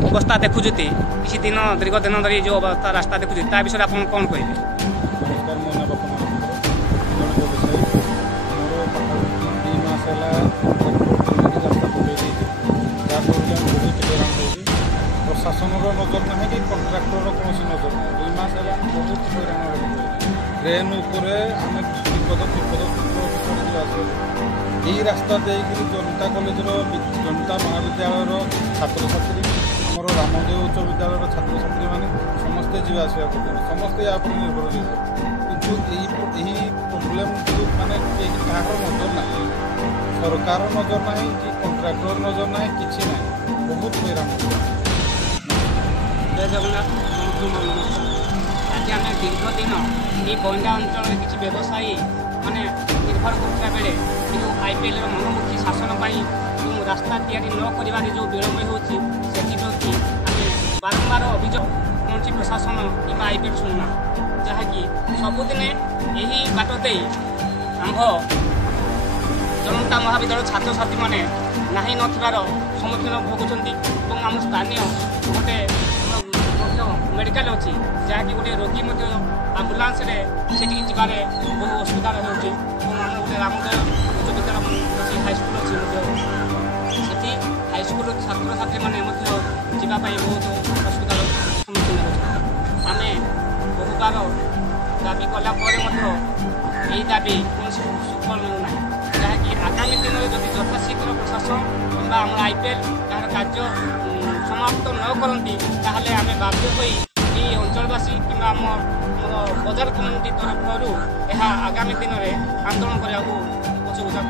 अवस्था देखुते किसी दिन दीर्घ दिन धरी जो अवस्था रास्ता देखुते ता विषय आप कौन कहे? नमस्कार, मो ना बापा जन व्यवसायी मोर पाखापाखि 2 मास है रास्ता बुले जहाँफल बहुत हैरान हो प्रशासन नजर ना कि कंट्राक्टर कौन नजर ना 2 मास है बहुत हैरान हो ट्रेन उपरे आम विपद यही रास्ता देखिए जनता कॉलेज जनता महाविद्यालय छात्र छात्री आमर रामदेव उच्च विद्यालय छात्र छात्री मैंने समस्ते जीवा आसा करते समस्ते या निर्भरशील किंतु यही प्रोब्लेम जो माने कहार नजर ना सरकार नजर ना कि कंट्राक्टर नजर ना किसी ना बहुत हैरान जय जगन्नाथ। आज आम दीर्घ दिन ये बंडा अंचल किसी व्यवसायी मैंने निर्भर करता बेले जो आईपीएल मनमुखी शासन पर जो रास्ता तैयारी न कर जो विलम्ब होती बारंबार अभियोग कौन प्रशासन कि आईपीएल शुणुना जहाँकि सबुदिने यही बाट दे आंभ जनता महाविद्यालय छात्र छात्री मैंने नहीं नथिबार सम्मुखीन भोगुंट आम स्थानीय गोटे मेडिकल अच्छी जहाँकि गोटे रोगी आम्बुलांस से जबार बहुत असुविधा होती आम गोटे रामदेव उच्च विद्यालय हाईस्कल अच्छी से हाईस्कल छात्र छात्री मैंने जावाई बहुत असुविधार सम्मुखीन होती आम बहुबार दाबी कलापर यही दाबी कौन सुफल मिलूना जहाँकि आगामी दिन में जब यथाशीघ्र प्रशासन कि आम आईपीएल तार कार्य समाप्त न करती ताहले आम बाध्य हो अंचलवासी कि बजार कम्युनिटी तरफ आगामी दिन में आंदोलन करने को पछुआ